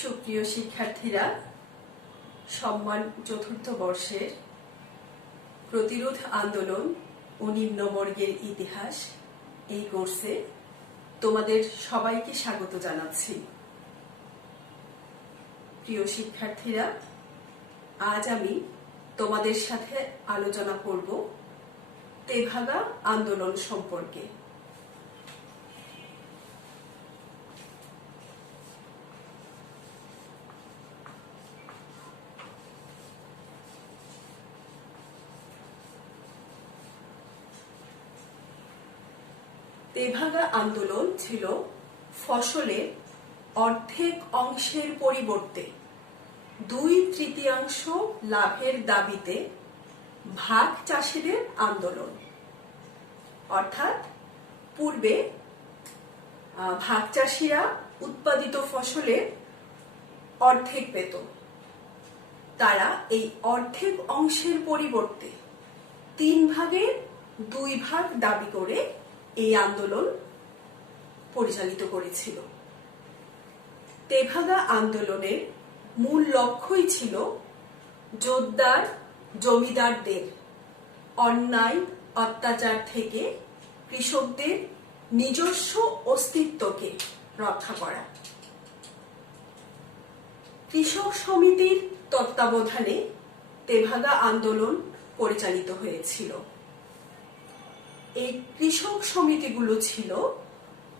সুপ্রিয় শিক্ষার্থীরা, সম্মান চতুর্থ বর্ষের প্রতিরোধ আন্দোলন ও নিম্নবর্গের ইতিহাস এই কোর্সে তোমাদের সবাইকে স্বাগত জানাচ্ছি। প্রিয় শিক্ষার্থীরা, আজ আমি তোমাদের সাথে আলোচনা করব তেভাগা আন্দোলন সম্পর্কে। তেভাগা আন্দোলন ছিল ফসলের অর্ধেক অংশের পরিবর্তে 2/3 লাভের দাবিতে ভাগ চাষিদের আন্দোলন। অর্থাৎ পূর্বে ভাগ চাষিরা উৎপাদিত ফসলের অর্ধেক পেত, তারা এই অর্ধেক অংশের পরিবর্তে 3/2 দাবি করে এই আন্দোলন পরিচালিত করেছিল। তেভাগা আন্দোলনের মূল লক্ষ্যই ছিল জোতদার জমিদারদের অন্যায় অত্যাচার থেকে কৃষকদের নিজস্ব অস্তিত্বকে রক্ষা করা। কৃষক সমিতির তত্ত্বাবধানে তেভাগা আন্দোলন পরিচালিত হয়েছিল। এই কৃষক সমিতিগুলো ছিল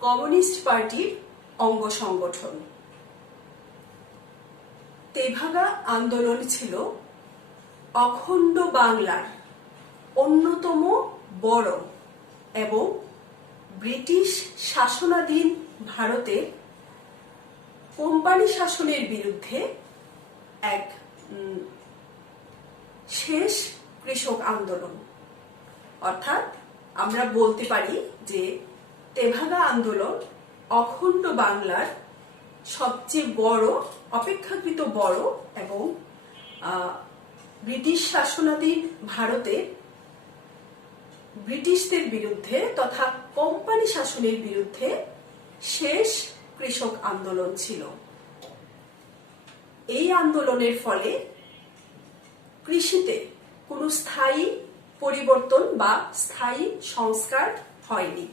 কমিউনিস্ট পার্টির অঙ্গ সংগঠন। তেভাগা আন্দোলন ছিল অখণ্ড বাংলার অন্যতম বড় এবং ব্রিটিশ শাসনাধীন ভারতের কোম্পানি শাসনের বিরুদ্ধে এক শেষ কৃষক আন্দোলন। অর্থাৎ আমরা বলতে পারি যে তেভাগা আন্দোলন অখণ্ড বাংলার সবচেয়ে বড়, অপেক্ষাকৃত বড় এবং ব্রিটিশ শাসনাধীন ভারতে ব্রিটিশদের বিরুদ্ধে তথা কোম্পানি শাসনের বিরুদ্ধে শেষ কৃষক আন্দোলন ছিল। এই আন্দোলনের ফলে কৃষিতে কোনো স্থায়ী পরিবর্তন বা স্থায়ী সংস্কার হয়নি।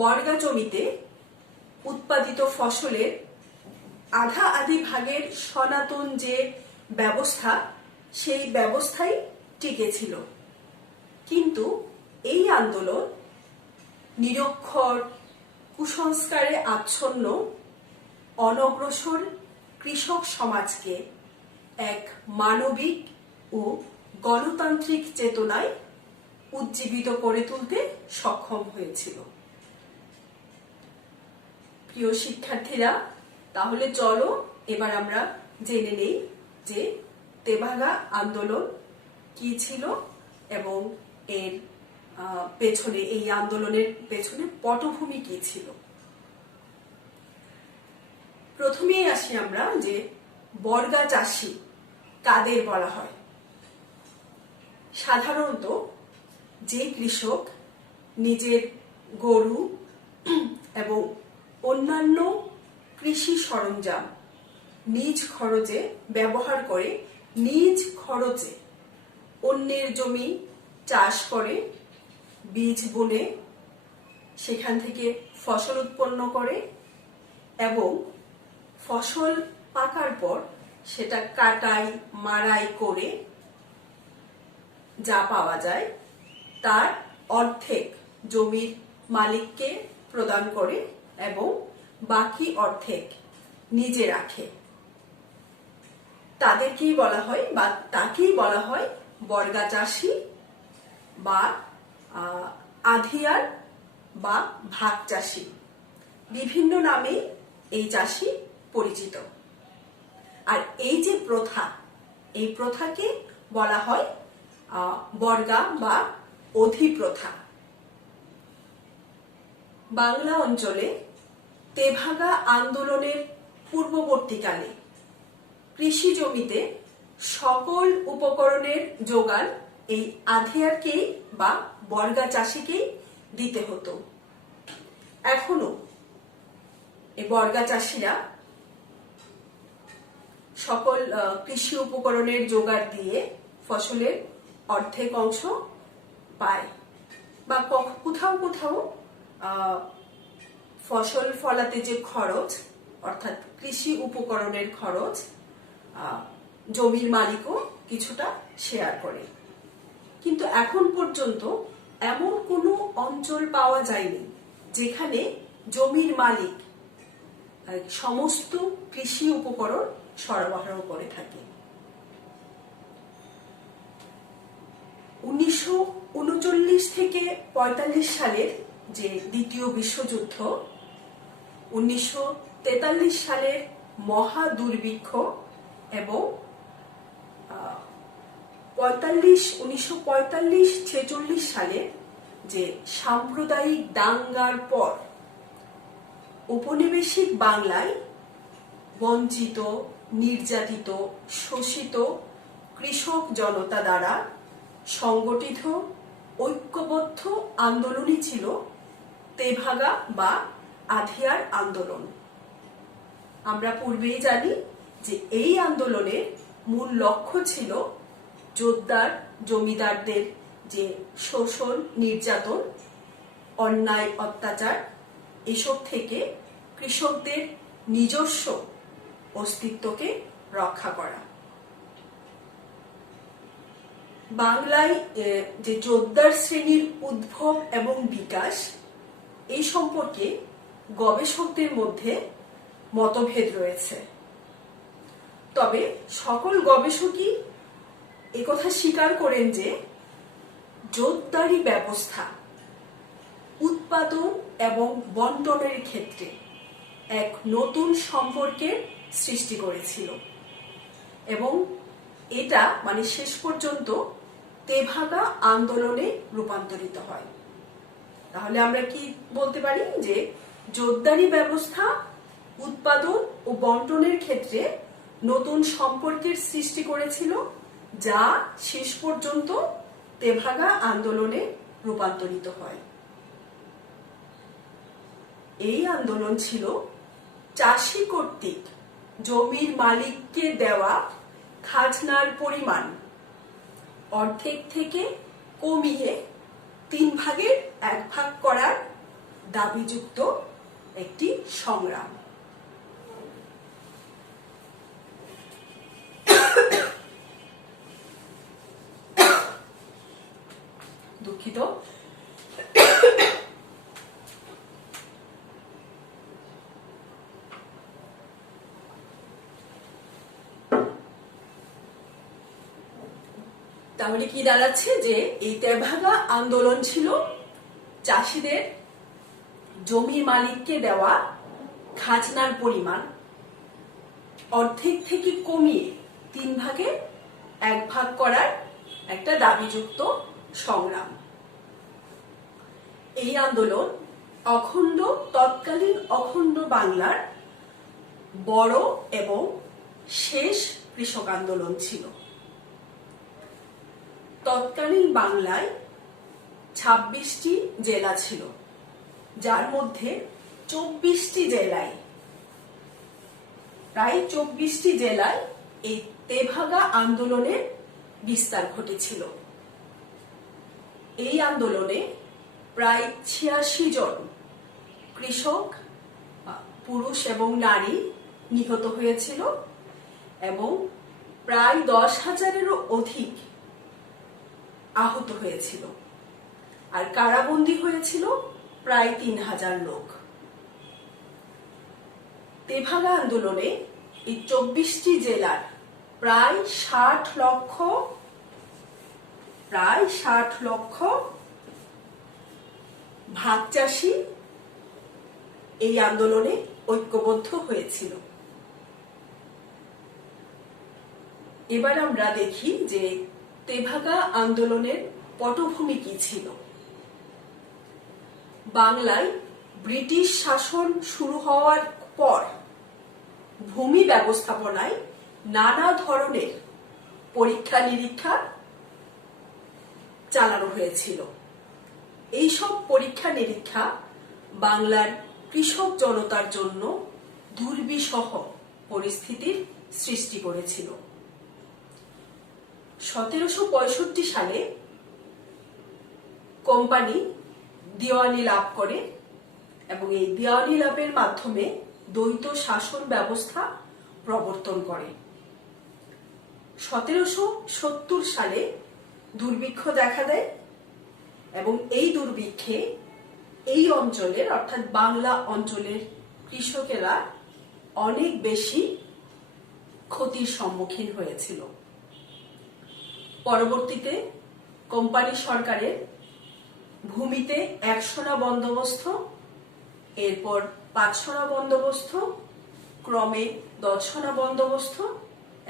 বর্গা জমিতে উৎপাদিত ফসলের আধা-আধি ভাগের সনাতন যে ব্যবস্থা, সেই ব্যবস্থাই টিকে ছিল। কিন্তু এই আন্দোলন নিরক্ষর, কুসংস্কারে আচ্ছন্ন, অনগ্রসর কৃষক সমাজকে এক মানবিক ও গণতান্ত্রিক চেতনায় উজ্জীবিত করে তুলতে সক্ষম হয়েছিল। প্রিয় শিক্ষার্থীরা, তাহলে চলো এবার আমরা জেনে নেই যে তেভাগা আন্দোলন কি ছিল এবং এর পেছনে, এই আন্দোলনের পেছনে পটভূমি কি ছিল। প্রথমেই আসি আমরা যে বর্গা চাষি কাদের বলা হয়। সাধারণত যে কৃষক নিজের গরু এবং অন্যান্য কৃষি সরঞ্জাম নিজ খরচে ব্যবহার করে, নিজ খরচে অন্যের জমি চাষ করে, বীজ বুনে সেখান থেকে ফসল উৎপন্ন করে এবং ফসল পাকার পর সেটা কাটাই মাড়াই করে যা পাওয়া যায় তার অর্ধেক জমির মালিককে প্রদান করে এবং বাকি অর্ধেক নিজে রাখে। তাদেরকেই বলা হয় বা তাকেই বলা হয় বর্গা চাষি বা আধিয়ার বা ভাগ চাষি। বিভিন্ন নামে এই চাষি পরিচিত। আর এই যে প্রথা, এই প্রথাকে বলা হয় বর্গা বা অধিপ্রথা। বাংলা অঞ্চলে তেভাগা আন্দোলনের পূর্ববর্তীকালে কৃষি জমিতে সকল উপকরণের যোগান এই আধিয়ারকেই বা বর্গা চাষিকেই দিতে হতো। এখনো এই বর্গা চাষিরা সকল কৃষি উপকরণের জোগাড় দিয়ে ফসলের অর্ধেক অংশ পায়, বা কোথাও কোথাও ফসল ফলাতে যে খরচ, অর্থাৎ কৃষি উপকরণের খরচ, জমির মালিকও কিছুটা শেয়ার করে। কিন্তু এখন পর্যন্ত এমন কোনো অঞ্চল পাওয়া যায়নি যেখানে জমির মালিক সমস্ত কৃষি উপকরণ সরবরাহ করে থাকে। 1939 থেকে 45 সালের যে দ্বিতীয় বিশ্বযুদ্ধ, 1943 সালের মহা দুর্ভিক্ষ এবং 1945-46 সালে যে সাম্প্রদায়িক দাঙ্গার পর ঔপনিবেশিক বাংলায় বঞ্চিত, নির্যাতিত, শোষিত কৃষক জনতা দ্বারা সংগঠিত ঐক্যবদ্ধ আন্দোলনই ছিল তেভাগা বা আধিয়ার আন্দোলন। আমরা পূর্বেই জানি যে এই আন্দোলনের মূল লক্ষ্য ছিল জোতদার জমিদারদের যে শোষণ, নির্যাতন, অন্যায়, অত্যাচার, এসব থেকে কৃষকদের নিজস্ব অস্তিত্বকে রক্ষা করা। বাংলায় যে জোতদার শ্রেণীর উদ্ভব এবং বিকাশ, এই সম্পর্কে গবেষকদের মধ্যে মতভেদ রয়েছে। তবে সকল গবেষকই একথা স্বীকার করেন যে জোতদারি ব্যবস্থা উৎপাদন এবং বন্টনের ক্ষেত্রে এক নতুন সম্পর্কের সৃষ্টি করেছিল এবং এটা শেষ পর্যন্ত তেভাগা আন্দোলনে রূপান্তরিত হয়। তাহলে আমরা কি বলতে পারি যে জোতদারি ব্যবস্থা উৎপাদন ও বন্টনের ক্ষেত্রে নতুন সম্পর্কের সৃষ্টি করেছিল, যা শেষ পর্যন্ত তেভাগা আন্দোলনে রূপান্তরিত হয়। এই আন্দোলন ছিল চাষি কর্তৃক জমির মালিককে দেওয়া খাজনার পরিমাণ অর্ধেক থেকে কমিয়ে 1/3 করার দাবিযুক্ত একটি সংগ্রাম। দুঃখিত। তাহলে কি দাঁড়াচ্ছে যে এই তেভাগা আন্দোলন ছিল চাষিদের জমির মালিককে দেওয়া খাজনার পরিমাণ অর্ধেক থেকে কমিয়ে 1/3 করার একটা দাবিযুক্ত সংগ্রাম। এই আন্দোলন তৎকালীন অখণ্ড বাংলার বড় এবং শেষ কৃষক আন্দোলন ছিল। তৎকালীন বাংলায় 26টি জেলা ছিল, যার মধ্যে 24টি জেলায় এই তেভাগা আন্দোলনের বিস্তার ঘটেছিল। এই আন্দোলনে প্রায় 86 জন কৃষক, পুরুষ এবং নারী নিহত হয়েছিল এবং প্রায় 10,000-এরও অধিক আহত হয়েছিল, আর কারাবন্দী হয়েছিল প্রায় 3,000 লোক। তেভাগা আন্দোলনে এই 24টি জেলার প্রায় 60 লক্ষ ভাগ চাষি এই আন্দোলনে ঐক্যবদ্ধ হয়েছিল। এবার আমরা দেখি যে তেভাগা আন্দোলনের পটভূমি কি ছিল। বাংলায় ব্রিটিশ শাসন শুরু হওয়ার পর ভূমি ব্যবস্থাপনায় নানা ধরনের পরীক্ষা নিরীক্ষা চালানো হয়েছিল। এইসব পরীক্ষা নিরীক্ষা বাংলার কৃষক জনতার জন্য দুর্বিষহ পরিস্থিতির সৃষ্টি করেছিল। 1765 সালে কোম্পানি দিওয়ানি লাভ করে এবং এই দিওয়ানি লাভের মাধ্যমে দ্বৈত শাসন ব্যবস্থা প্রবর্তন করে। 1770 সালে দুর্ভিক্ষ দেখা দেয় এবং এই দুর্ভিক্ষে এই অঞ্চলের অর্থাৎ বাংলা অঞ্চলের কৃষকেরা অনেক বেশি ক্ষতির সম্মুখীন হয়েছিল। পরবর্তীতে কোম্পানি সরকারের ভূমিতে 1 সোনা বন্দোবস্ত, এরপর 5 সোনা বন্দোবস্ত, ক্রমে 10 সোনা বন্দোবস্ত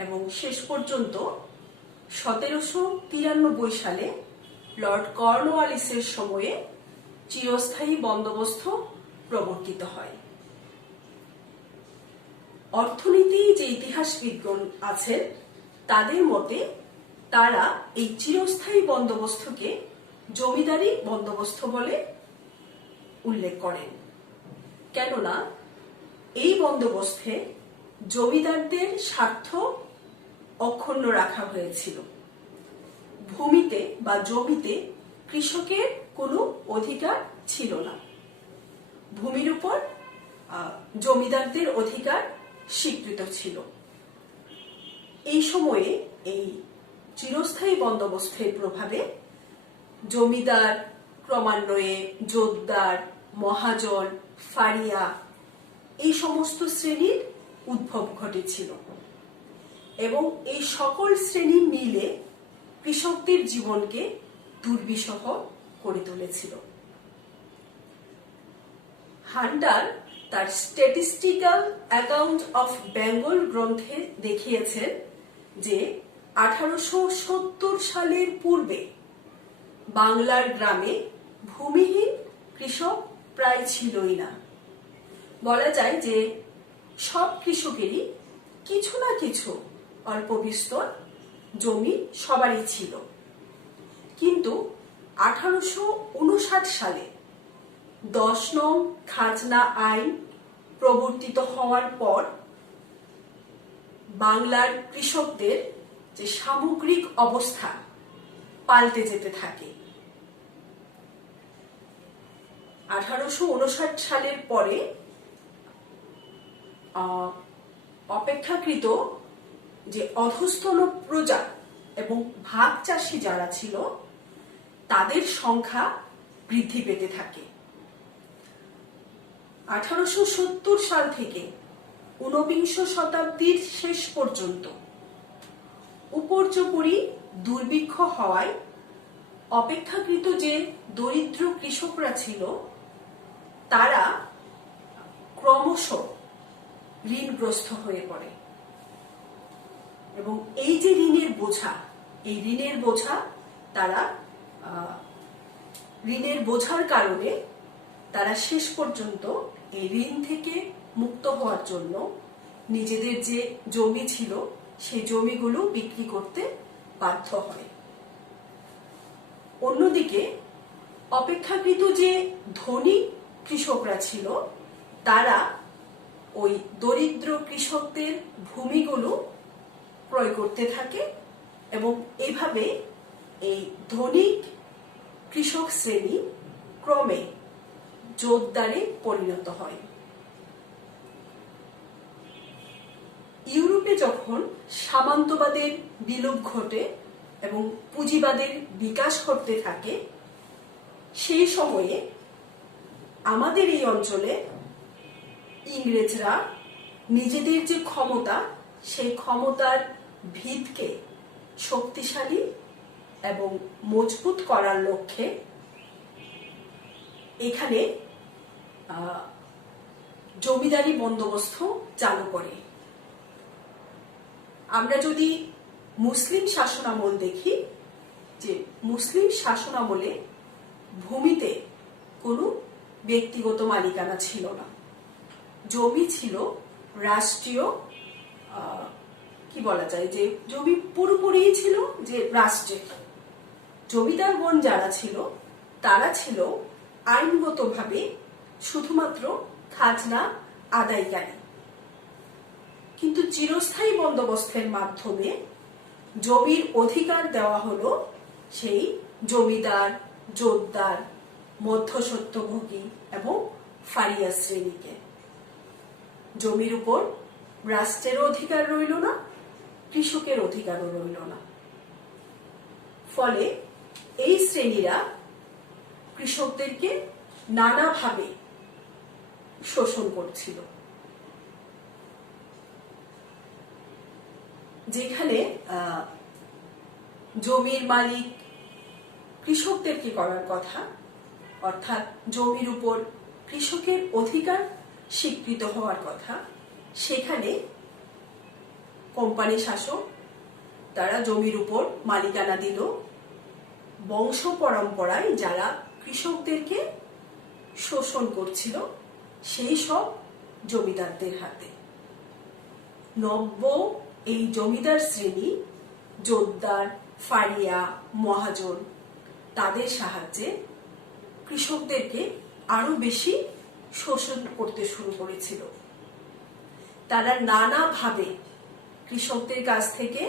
এবং শেষ পর্যন্ত 1793 সালে লর্ড কর্নওয়ালিসের সময়ে চিরস্থায়ী বন্দোবস্ত প্রবর্তিত হয়। অর্থনীতি যে ইতিহাসবিদগণ আছেন তাদের মতে তারা এই চিরস্থায়ী বন্দোবস্তকে জমিদারি বন্দোবস্ত বলে উল্লেখ করেন, কেননা এই বন্দোবস্তে জমিদারদের স্বার্থ অক্ষুণ্ণ রাখা হয়েছিল। ভূমিতে বা জমিতে কৃষকের কোনো অধিকার ছিল না, ভূমির উপর জমিদারদের অধিকার স্বীকৃত ছিল। এই সময়ে এই চিরস্থায়ী বন্দোবস্তের প্রভাবে জমিদার ক্রমান্বয়ে জোতদার, মহাজন, ফারিয়া এই সমস্ত শ্রেণীর উদ্ভব ঘটেছিল এবং এই সকল শ্রেণী মিলে কৃষকদের জীবনকে দুর্বিষহ করে তুলেছিল। হান্টার তার স্ট্যাটিস্টিক্যাল অ্যাকাউন্ট অফ বেঙ্গল গ্রন্থে দেখিয়েছেন যে 1870 সালের পূর্বে বাংলার গ্রামে ভূমিহীন কৃষক প্রায় ছিলই না। বলা যায় যে সব কৃষকেরই কিছু না কিছু অল্প বিস্তর জমি সবারই ছিল, কিন্তু 1859 সালে 10 নং খাজনা আইন প্রবর্তিত হওয়ার পর বাংলার কৃষকদের যে সামগ্রিক অবস্থা পাল্টে যেতে থাকে। 1859 সালের পরে অপেক্ষাকৃত যে অধস্তন প্রজা এবং ভাগ চাষী যারা ছিল তাদের সংখ্যা বৃদ্ধি পেতে থাকে। 1870 সাল থেকে 19 শতাব্দীর শেষ পর্যন্ত উপর্যুপরি দুর্ভিক্ষ হওয়ায় অপেক্ষাকৃত যে দরিদ্র কৃষকরা ছিল তারা ক্রমশ ঋণগ্রস্ত হয়ে পড়ে এবং এই যে ঋণের বোঝা, এই ঋণের বোঝা তারা ঋণের বোঝার কারণে তারা শেষ পর্যন্ত এই ঋণ থেকে মুক্ত হওয়ার জন্য নিজেদের যে জমি ছিল সেই জমিগুলো বিক্রি করতে বাধ্য হয়। অন্যদিকে অপেক্ষাকৃত যে ধনী কৃষকরা ছিল তারা ওই দরিদ্র কৃষকদের ভূমিগুলো ক্রয় করতে থাকে এবং এইভাবে এই ধনিক কৃষক শ্রেণী ক্রমে জোতদারে পরিণত হয়। ইউরোপে যখন সামন্তবাদের বিলোপ ঘটে এবং পুঁজিবাদের বিকাশ ঘটতে থাকে সেই সময়ে আমাদের এই অঞ্চলে ইংরেজরা নিজেদের যে ক্ষমতা সেই ক্ষমতার ভিতকে শক্তিশালী এবং মজবুত করার লক্ষ্যে এখানে জমিদারি বন্দোবস্ত চালু করে। আমরা যদি মুসলিম শাসনামল দেখি যে মুসলিম শাসনামলে ভূমিতে কোনো ব্যক্তিগত মালিকানা ছিল না, জমি ছিল রাষ্ট্রীয়, কি বলা যায় যে জমি পুরোপুরি ছিল যে রাষ্ট্রের। জমিদারগণ যারা ছিল তারা ছিল আইনগতভাবে শুধুমাত্র খাজনা আদায়কারী, কিন্তু চিরস্থায়ী বন্দোবস্তের মাধ্যমে জমির অধিকার দেওয়া হলো সেই জমিদার, জোতদার, মধ্যস্বত্বভোগী এবং ফারিয়া শ্রেণীকে। জমির উপর রাষ্ট্রের অধিকার রইল না, কৃষকের অধিকারও রইল না। ফলে এই শ্রেণীরা কৃষকদেরকে নানাভাবে শোষণ করছিল। যেখানে জমির মালিক কৃষকদেরকে করার কথা, অর্থাৎ জমির উপর কৃষকের অধিকার স্বীকৃত হওয়ার কথা, সেখানে কোম্পানি শাসক তারা জমির উপর মালিকানা দিল বংশ পরম্পরায় যারা কৃষকদেরকে শোষণ করছিল সেই সব জমিদারদের হাতে। নব্য এই জমিদার শ্রেণী, জোতদার, ফারিয়া, মহাজন, তাদের সাহায্যে কৃষকদেরকে আরো বেশি শোষণ করতে শুরু করেছিল। তারা নানাভাবে কৃষকদের কাছ থেকে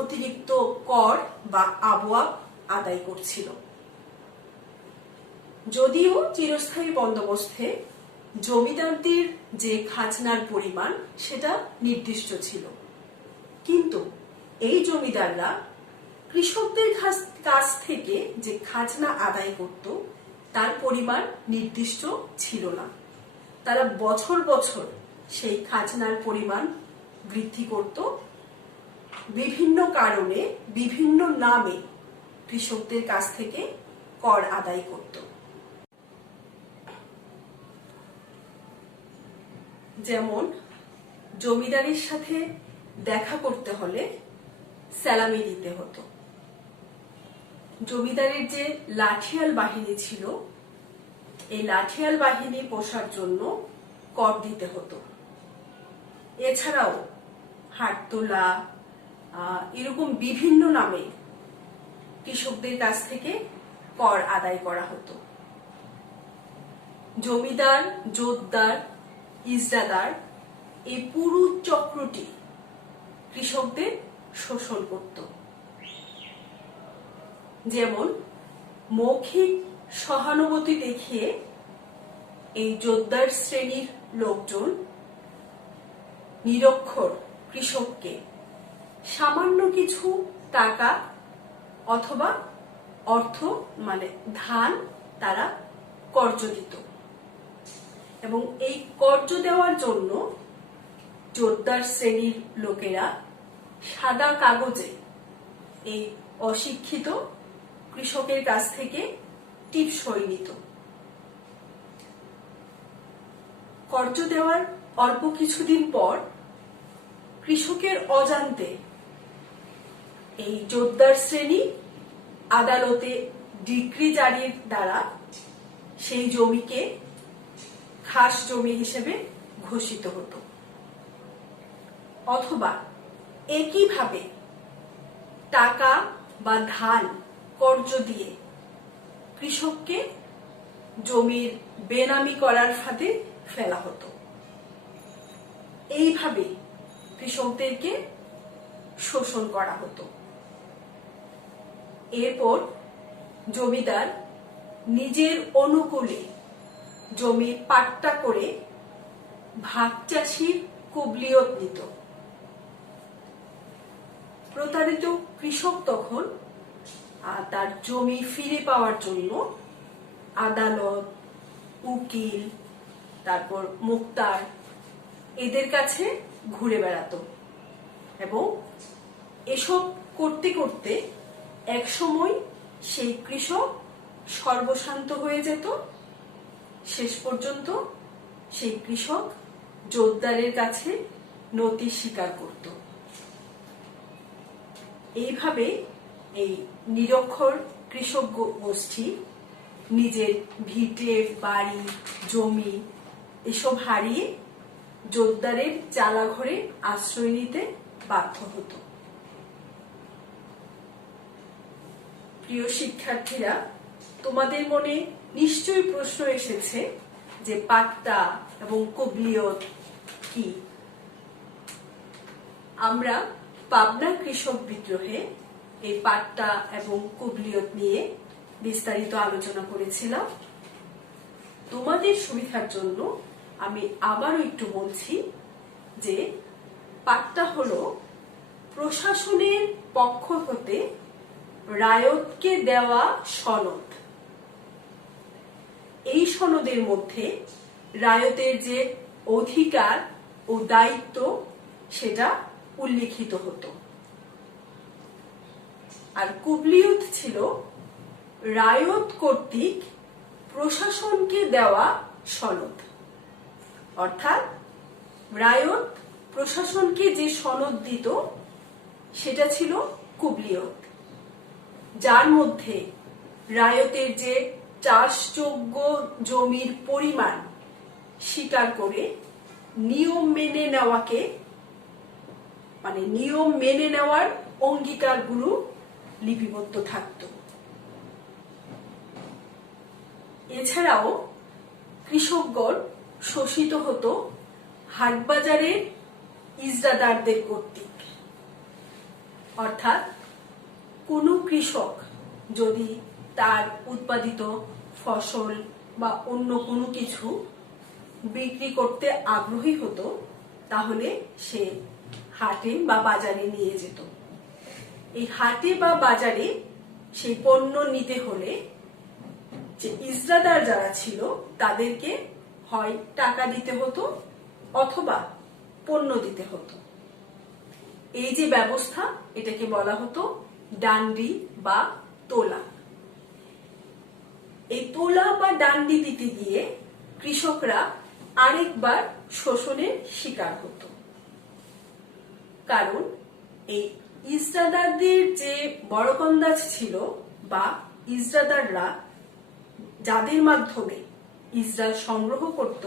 অতিরিক্ত কর বা আবওয়াব আদায় করছিল। যদিও চিরস্থায়ী বন্দোবস্তে জমিদারদের যে খাজনার পরিমাণ সেটা নির্দিষ্ট ছিল, কিন্তু এই জমিদাররা কৃষকদের কাছ থেকে যে খাজনা আদায় করত তার পরিমাণ নির্দিষ্ট ছিল না। তারা বছর বছর সেই খাজনার পরিমাণ বৃদ্ধি করত, বিভিন্ন কারণে বিভিন্ন নামে কৃষকদের কাছ থেকে কর আদায় করত। যেমন জমিদারের সাথে দেখা করতে হলে স্যালামি দিতে হতো। জমিদারের যে লাঠিয়াল বাহিনী ছিল, এই লাঠিয়াল বাহিনী পোষার জন্য কর দিতে হতো। এছাড়াও হাটতোলা, এরকম বিভিন্ন নামে কৃষকদের কাছ থেকে কর আদায় করা হতো। জমিদার, জোতদার, ইজরাদার এই পুরো চক্রটি কৃষকদের শোষণ করত। যেমন মৌখিক সহানুভূতি দেখিয়ে এই জোতদার শ্রেণীর লোকজন নিরক্ষর কৃষককে সামান্য কিছু টাকা অথবা অর্থ মানে ধান তারা কর্জ দিত, এবং এই কর্জ দেওয়ার জন্য জোতদার শ্রেণীর লোকেরা সাদা কাগজে এই অশিক্ষিত কৃষকের কাছ থেকে টিপসই নিত। কর্জ দেওয়ার অল্প কিছুদিন পর কৃষকের অজান্তে এই জোতদার শ্রেণী আদালতে ডিক্রি জারির দ্বারা সেই জমিকে খাস জমি হিসেবে ঘোষিত হতো। অথবা একইভাবে টাকা বা ধান কর্জ দিয়ে কৃষককে জমির বেনামি করার ফাঁদে ফেলা হতো। এইভাবে কৃষকদেরকে শোষণ করা হতো। এরপর জমিদার নিজের অনুকূলে জমি পাট্টা করে ভাগ চাষির কুবলিয়ত নিত। প্রতারিত কৃষক তখন তার জমি ফিরে পাওয়ার জন্য আদালত, উকিল, তারপর মুক্তার এদের কাছে ঘুরে বেড়াতো, এবং এসব করতে করতে একসময় সেই কৃষক সর্বশান্ত হয়ে যেত। শেষ পর্যন্ত সেই কৃষক জোতদারের কাছে নতি স্বীকার করত। এইভাবে এই নিরক্ষর কৃষক গোষ্ঠী নিজের ভিটে, বাড়ি, জমি এসব হারিয়ে জোতদারের চালাঘরে আশ্রয় নিতে বাধ্য হতো। প্রিয় শিক্ষার্থীরা, তোমাদের মনে নিশ্চয়ই প্রশ্ন এসেছে যে পাট্টা এবং কুবলিয়ত কি। আমরা পাবনা কৃষক বিদ্রোহে এই পাট্টা এবং কুবলিয়ত নিয়ে বিস্তারিত আলোচনা করেছিলাম। তোমাদের সুবিধার জন্য আমি আবারও একটু বলছি যে পাট্টা হলো প্রশাসনের পক্ষ হতে রায়তকে দেওয়া সনদ। এই সনদের মধ্যে রায়তের যে অধিকার ও দায়িত্ব সেটা উল্লিখিত হতো। আর কুবলিয়ত ছিল রায়ত কর্তৃক প্রশাসনকে দেওয়া সনদ, অর্থাৎ রায়ত প্রশাসনকে যে সনদ দিত সেটা ছিল কুবলিয়ত, যার মধ্যে রায়তের যে চাষযোগ্য জমির পরিমাণ স্বীকার করে নিয়ম মেনে নেওয়ার অঙ্গীকারগুলো লিপিবদ্ধ থাকত। এছাড়াও কৃষকগণ শোষিত হতো হাটবাজারের ইজরাদারদের কর্তৃক, অর্থাৎ কোনো কৃষক যদি তার উৎপাদিত ফসল বা অন্য কোনো কিছু বিক্রি করতে আগ্রহী হতো তাহলে সে হাটে বা বাজারে নিয়ে যেত। এই হাটে বা বাজারে সেই পণ্য নিতে হলে যে ইজরাদার যারা ছিল তাদেরকে হয় টাকা দিতে হতো অথবা পণ্য দিতে হতো। এই যে ব্যবস্থা এটাকে বলা হতো ডান্ডি বা তোলা। এই তোলা বা ডান্ডি দিতে গিয়ে কৃষকরা আরেকবার শোষণের শিকার হতো, কারণ এই ইজরাদারদের যে বড়কন্দাজ ছিল বা ইজরাদাররা যাদের মাধ্যমে ইজরা সংগ্রহ করত,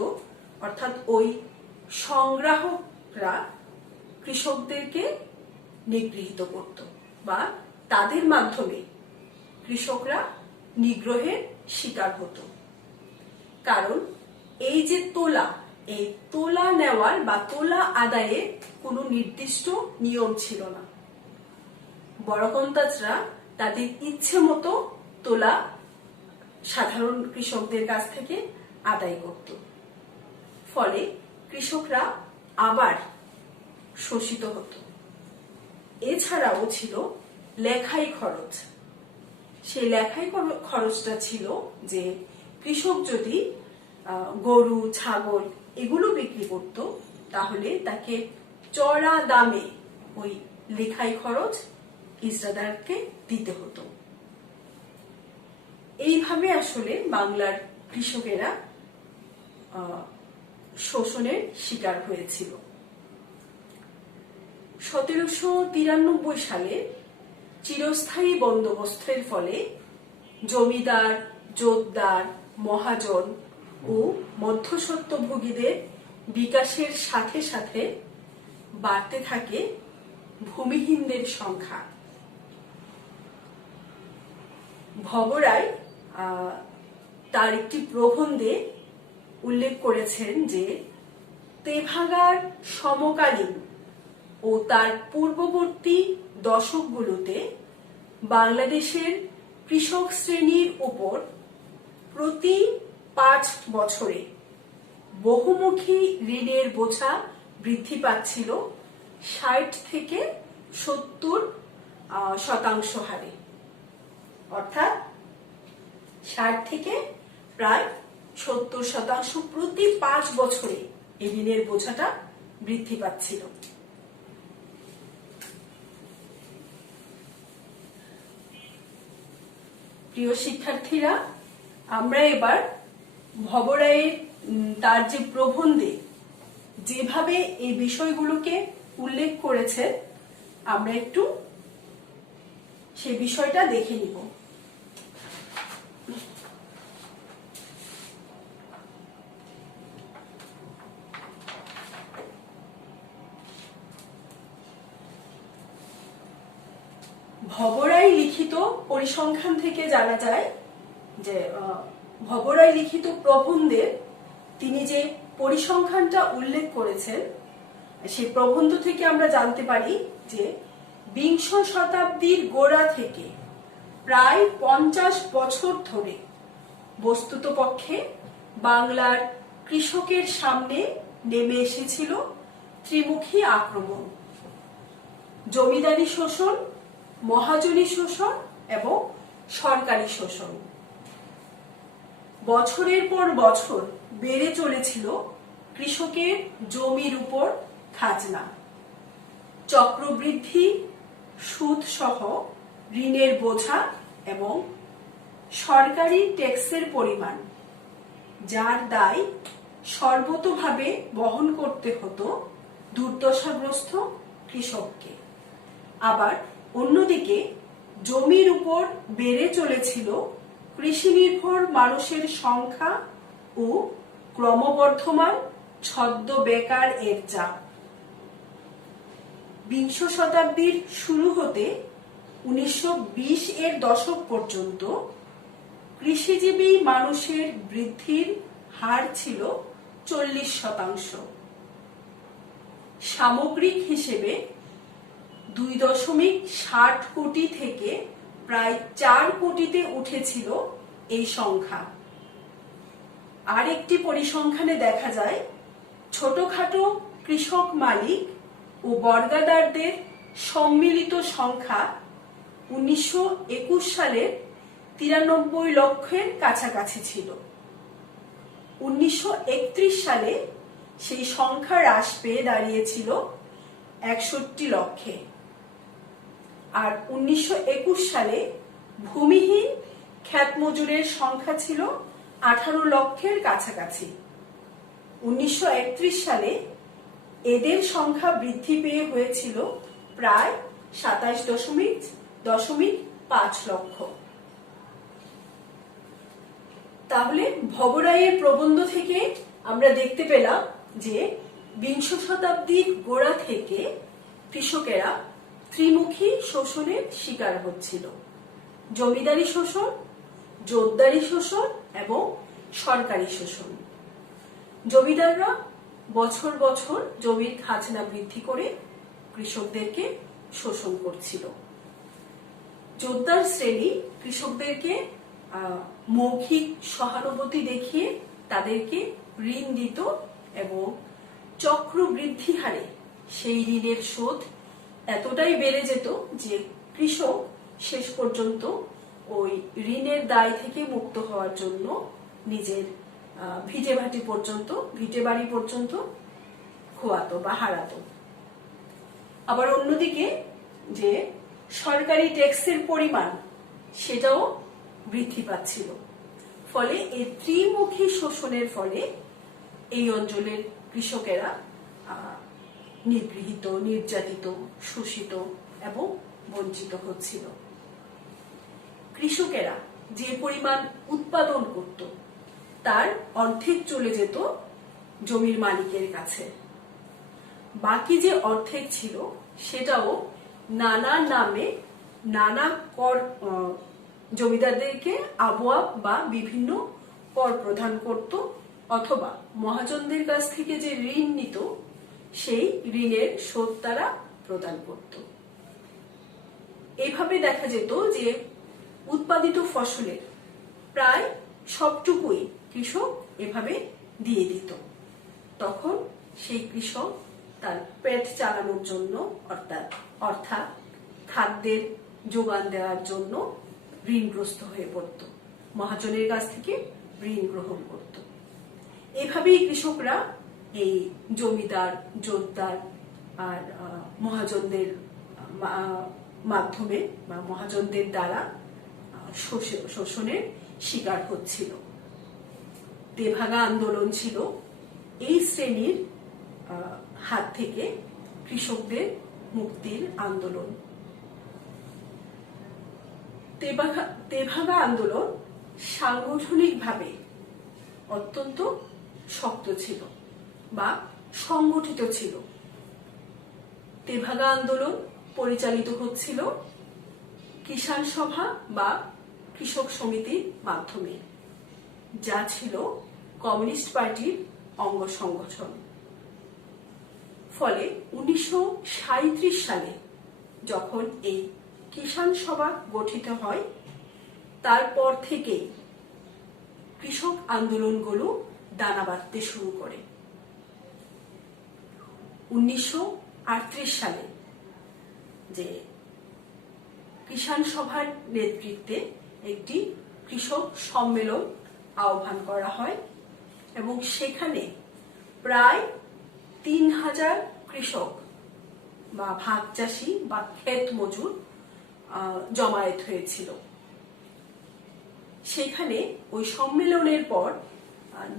অর্থাৎ ওই সংগ্রাহকরা কৃষকদেরকে নিগৃহীত করত বা তাদের মাধ্যমে কৃষকরা নিগ্রহের শিকার হতো। কারণ এই যে এই তোলা নেওয়ার বা তোলা আদায়ের কোনো নির্দিষ্ট নিয়ম ছিল না। বড়কন্দাজরা তাদের ইচ্ছে মতো তোলা সাধারণ কৃষকদের কাছ থেকে আদায় করত, ফলে কৃষকরা আবার শোষিত হতো। এছাড়াও ছিল লেখাই খরচ। সেই লেখাই খরচটা ছিল যে কৃষক যদি গরু, ছাগল এগুলো বিক্রি করত তাহলে তাকে চড়া দামে ওই লেখাই খরচ ইজরাদারকে দিতে হতো। এইভাবে আসলে বাংলার কৃষকেরা শোষণের শিকার হয়েছিল। 1793 সালে চিরস্থায়ী বন্দোবস্তের ফলে জমিদার, জোতদার, মহাজন ও মধ্যস্বত্বভোগীদের বিকাশের সাথে সাথে বাড়তে থাকে ভূমিহীনদের সংখ্যা। ভবরায় তার একটি প্রবন্ধে উল্লেখ করেছেন যে তেভাগার সমকালীন ও তার পূর্ববর্তী দশকগুলোতে বাংলাদেশের কৃষক শ্রেণীর উপর প্রতি 5 বছরে বহুমুখী ঋণের বোঝা বৃদ্ধি পাচ্ছিল 60 থেকে 70% হারে, অর্থাৎ 60 থেকে প্রায় 70% প্রতি 5 বছরে এই ঋণের বোঝাটা বৃদ্ধি পাচ্ছিল। প্রিয় শিক্ষার্থীরা, আমরা এবার ভবরায়ের তার যে প্রবন্ধে যেভাবে এই বিষয়গুলোকে উল্লেখ করেছে আমরা একটু সেই বিষয়টা দেখে নিব। ভবরায় লিখিত পরিসংখ্যান থেকে জানা যায় যে ভবরায় লিখিত প্রবন্ধে তিনি যে পরিসংখ্যানটা উল্লেখ করেছেন সেই প্রবন্ধ থেকে আমরা জানতে পারি যে বিংশ শতাব্দীর গোড়া থেকে প্রায় 50 বছর ধরে বস্তুতপক্ষে বাংলার কৃষকের সামনে নেমে এসেছিল ত্রিমুখী আক্রমণ, জমিদারি শোষণ, মহাজনী শোষণ এবং সরকারি শোষণ। বছরের পর বছর বেড়ে চলেছিল কৃষকের জমির উপর খাজনা, চক্রবৃদ্ধি, সুদ সহ ঋণের বোঝা এবং সরকারি ট্যাক্সের পরিমাণ, যার দায় সর্বতোভাবে বহন করতে হতো দুর্দশাগ্রস্ত কৃষককে। আবার অন্যদিকে জমির উপর বেড়ে চলেছিল কৃষি নির্ভর মানুষের সংখ্যা ও ক্রমবর্ধমান ছদ্ম বেকার এর চাপ। বিংশ শতাব্দীর শুরু হতে 1920 এর দশক পর্যন্ত কৃষিজীবী মানুষের বৃদ্ধির হার ছিল 40%। সামগ্রিক হিসেবে 2.60 কোটি থেকে প্রায় 4 কোটিতে উঠেছিল এই সংখ্যা। আরেকটি পরিসংখ্যানে দেখা যায় ছোটখাটো কৃষক মালিক ও বর্গাদারদের সম্মিলিত সংখ্যা 1921 সালের 93 লক্ষের কাছাকাছি ছিল। 1931 সালে সেই সংখ্যা হ্রাস পেয়ে দাঁড়িয়েছিল 61 লক্ষে। আর 1921 সালে ভূমিহীন খ্যাত মজুরের সংখ্যা ছিল 18 লক্ষের কাছাকাছি। 1931 সালে এদের সংখ্যা বৃদ্ধি পেয়ে হয়েছিল প্রায় 27.5 লক্ষ। তাহলে ভবরায়ের প্রবন্ধ থেকে আমরা দেখতে পেলাম যে বিংশ শতাব্দীর গোড়া থেকে কৃষকেরা ত্রিমুখী শোষণের শিকার হচ্ছিল: জমিদারি শোষণ, জোতদারি শোষণ এবং সরকারি শোষণ। জমিদাররা বছর বছর জমির খাজনা বৃদ্ধি করে কৃষকদেরকে শোষণ করছিল। জোতদার শ্রেণী কৃষকদেরকে মৌখিক সহানুভূতি দেখিয়ে তাদেরকে ঋণ দিত এবং চক্রবৃদ্ধি হারে সেই ঋণের শোধ এতটাই বেড়ে যেত যে কৃষক শেষ পর্যন্ত ওই ঋণের দায় থেকে মুক্ত হওয়ার জন্য নিজের ভিটে বাড়ি পর্যন্ত খোয়াতো বা হারাতো। আবার অন্যদিকে যে সরকারি ট্যাক্সের পরিমাণ সেটাও বৃদ্ধি পাচ্ছিল। ফলে এই ত্রিমুখী শোষণের ফলে এই অঞ্চলের কৃষকেরা নিগৃহীত, নির্যাতিত, শোষিত এবং বঞ্চিত হচ্ছিল। কৃষকেরা যে পরিমাণ উৎপাদন করত তার অর্ধেক চলে যেত জমির মালিকের কাছে। বাকি যে অর্ধেক ছিল সেটাও নানা নামে নানা কর জমিদারদেরকে আবওয়াব বা বিভিন্ন কর প্রদান করত, অথবা মহাজনদের কাছ থেকে যে ঋণ নিত সেই ঋণের শোধ তারা প্রদান করত। এইভাবে দেখা যেত যে উৎপাদিত ফসলের প্রায় সবটুকুই কৃষক এভাবে দিয়ে দিত। তখন সেই কৃষক তার পেট চালানোর জন্য অর্থাৎ খাদ্যের যোগান দেওয়ার জন্য ঋণগ্রস্ত হয়ে পড়ত, মহাজনের কাছ থেকে ঋণ গ্রহণ করত। এভাবেই কৃষকরা এই জমিদার, জোতদার আর মহাজনদের মাধ্যমে বা মহাজনদের দ্বারা শোষণের শিকার হচ্ছিল। তেভাগা আন্দোলন ছিল এই শ্রেণীর হাত থেকে কৃষকদের মুক্তির আন্দোলন। তেভাগা আন্দোলন সাংগঠনিকভাবে অত্যন্ত শক্ত ছিল বা সংগঠিত ছিল। তেভাগা আন্দোলন পরিচালিত হচ্ছিল কিষাণ সভা বা কৃষক সমিতির মাধ্যমে, যা ছিল কমিউনিস্ট পার্টির অঙ্গ সংগঠন। ফলে 1937 সালে যখন এই কিষাণ সভা গঠিত হয়, তারপর থেকেই কৃষক আন্দোলনগুলো দানা বাঁধতে শুরু করে। 1938 সালে যে কিষাণ সভার নেতৃত্বে একটি কৃষক সম্মেলন আহ্বান করা হয় এবং সেখানে প্রায় 3000 কৃষক বা ভাগ চাষি বা ক্ষেত মজুর জমায়েত হয়েছিল। সেখানে ওই সম্মেলনের পর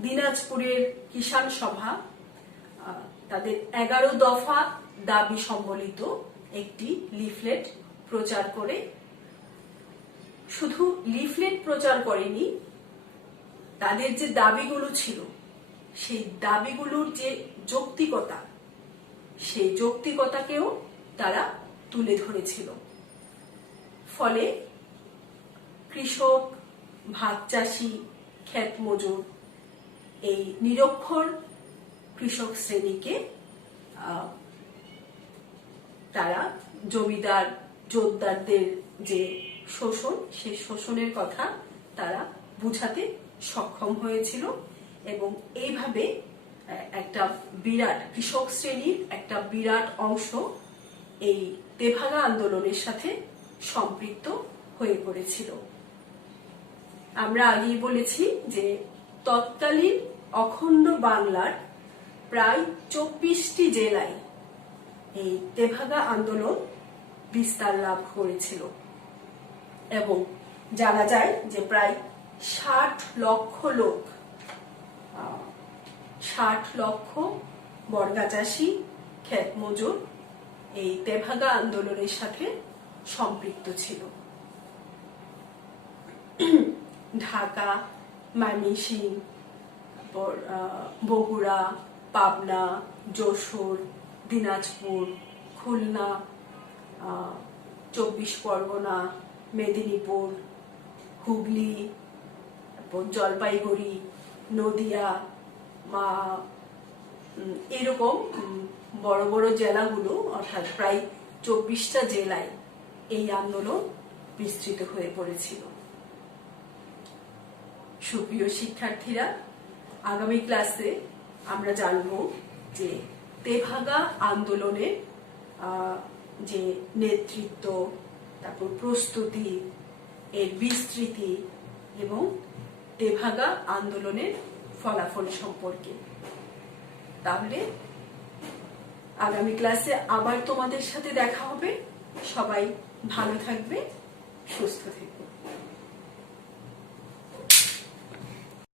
দিনাজপুরের কিষাণ সভা তাদের 11 দফা দাবি সম্বলিত একটি লিফলেট প্রচার করে। শুধু লিফলেট প্রচার করেনি, তাদের যে দাবিগুলো ছিল সেই দাবিগুলোর যে যৌক্তিকতা, সেই যৌক্তিকতাকেও তারা তুলে ধরেছিল। ফলে কৃষক, ভাগ চাষি, ক্ষেত মজুর এই নিরক্ষর কৃষক শ্রেণীকে তারা জমিদার জোতদারদের যে শোষণ, সেই শোষণের কথা তারা বুঝাতে সক্ষম হয়েছিল এবং এইভাবে একটা বিরাট কৃষক শ্রেণীর একটা বিরাট অংশ এই তেভাগা আন্দোলনের সাথে সম্পৃক্ত হয়ে পড়েছিল। আমরা আগেই বলেছি যে তৎকালীন অখণ্ড বাংলার প্রায় 24টি জেলায় এই তেভাগা আন্দোলন বিস্তার লাভ করেছিল এবং জানা যায় যে প্রায় 60 লক্ষ লোক, 60 লক্ষ বর্গা চাষি, ক্ষেত মজুর এই তেভাগা আন্দোলনের সাথে সম্পৃক্ত ছিল। ঢাকা, ময়মনসিংহ, বগুড়া, পাবনা, যশোর, দিনাজপুর, খুলনা, 24 পরগনা, মেদিনীপুর, হুগলি, জলপাইগুড়ি, নদিয়া, এরকম বড় বড় জেলাগুলো, অর্থাৎ প্রায় 24টা জেলায় এই আন্দোলন বিস্তৃত হয়ে পড়েছিল। সুপ্রিয় শিক্ষার্থীরা, আগামী ক্লাসে আমরা জানব যে তেভাগা আন্দোলনের যে নেতৃত্ব, তারপর প্রস্তুতি, এর বিস্তৃতি এবং তেভাগা আন্দোলনের ফলাফল সম্পর্কে। তাহলে আগামী ক্লাসে আবার তোমাদের সাথে দেখা হবে। সবাই ভালো থাকবে, সুস্থ থাকবে।